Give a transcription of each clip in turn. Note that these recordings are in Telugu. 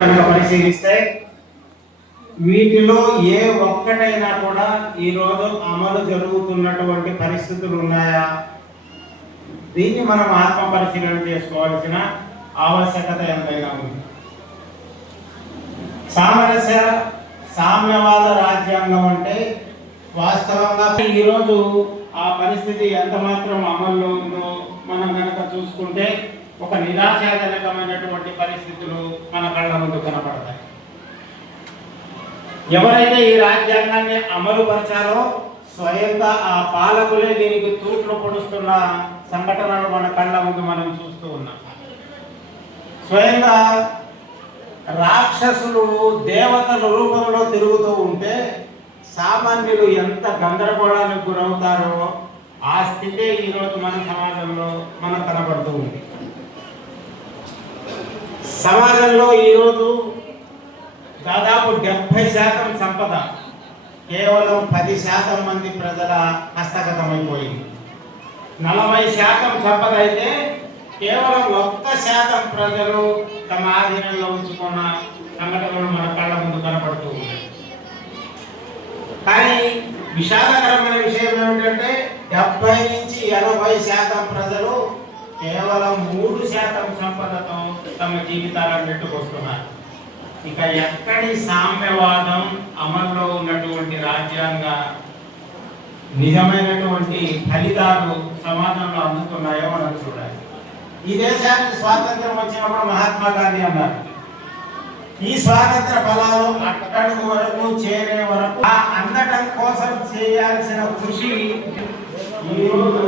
కనుక పరిశీలిస్తే వీటిలో ఏ ఒక్కటైనా కూడా ఈరోజు అమలు జరుగుతున్నటువంటి పరిస్థితులు ఉన్నాయా? దీన్ని మనం ఆత్మ పరిశీలన చేసుకోవాల్సిన ఆవశ్యకత ఎంతైనా ఉంది. సామరస్య సామ్యవాద రాజ్యాంగం అంటే వాస్తవంగా ఈరోజు ఆ పరిస్థితి ఎంత మాత్రం అమల్లో ఉందో మనం కనుక చూసుకుంటే ఒక నిరాశాజనకమైనటువంటి పరిస్థితులు మన కళ్ళ ముందు కనపడతాయి. ఎవరైతే ఈ రాజ్యాంగాన్ని అమలు పరిచారో స్వయంగా ఆ పాలకులే దీనికి తూట్లు పొడుస్తున్న సంఘటనలు మన కళ్ళ ముందు మనం చూస్తూ ఉన్నాం. స్వయంగా రాక్షసులు దేవతల రూపంలో తిరుగుతూ ఉంటే సామాన్యులు ఎంత గందరగోళానికి గురవుతారో ఆ స్థితే ఈరోజు మన సమాజంలో మనకు కనబడుతూ ఉంది. సమాజంలో ఈరోజు దాదాపు డెబ్బై శాతం సంపద కేవలం పది శాతం మంది ప్రజల హస్తగతమైపోయింది. నలభై శాతం సంపద అయితే కేవలం ఒక్క శాతం ప్రజలు తమ ఆధీనంలో ఉంచుకున్న సంఘటనలు మన కళ్ళ ముందు కనపడుతూ ఉన్నాయి. కానీ విషాదకరమైన విషయం ఏమిటంటే డెబ్బై నుంచి ఎనభై శాతం ప్రజలు కేవలం మూడు శాతం సంపదతో తమ జీవితాలను నెట్టుకొస్తున్నారు ఇక ఎక్కడి సామ్యవాదం అమల్లో ఉన్నటువంటి రాజ్యాంగ నిజమైనటువంటి ఫలితాలు సమాజంలో అందుతున్నాయో మనం చూడాలి. ఈ దేశానికి స్వాతంత్రం వచ్చినప్పుడు మహాత్మా గాంధీ అన్నారు ఈ స్వాతంత్ర ఫలాలు అక్కడి వరకు చేరే వరకు ఆ అందటం కోసం చేయాల్సిన కృషి ఈరోజు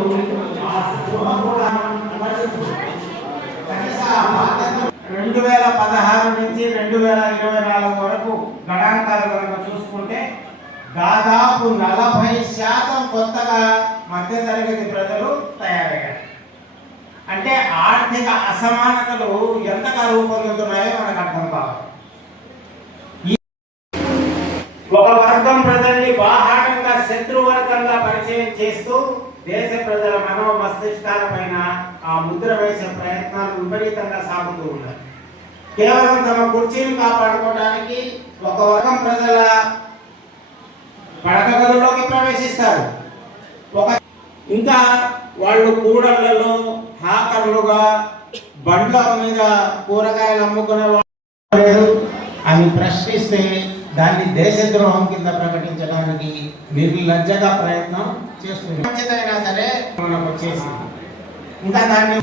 రెండు వేల పదహారు నుంచి రెండు వేల ఇరవై నాలుగు వరకు గణాంకాలు కనుక చూసుకుంటే దాదాపు నలభై శాతం కొత్తగా మధ్యతరగతి ప్రజలు తయారయ్యారు. అంటే ఆర్థిక అసమానతలు ఎంతగా రూపొందుతున్నాయో మనకు అర్థం కావాలి ఒక వర్గం ప్రజల్ని బాహాటంగా శత్రువర్గంగా పరిచయం చేస్తూ దేశ ప్రజల మనో మస్తిష్కాల పైన ఆ ముద్ర వేసే ప్రయత్నాలు విపరీతంగా సాగుతూ ఉన్నాయి. కేవలం తమ కుర్చీని కాపాడుకోవడానికి ఒక వర్గం ప్రజల పడక గదుల్లోకి ప్రవేశిస్తారు. ఒక ఇంకా వాళ్ళు కూడళ్ళలో హాకర్లుగా బండ్ల మీద కూరగాయలు అమ్ముకునే వాళ్ళు అని ప్రశ్నిస్తే దాన్ని దేశద్రోహం కింద ప్రకటించడానికి నిర్లజ్జగా ప్రయత్నం చేస్తుంది మంచిదైనా సరే మనకు వచ్చేసింది. ఇంకా దాన్ని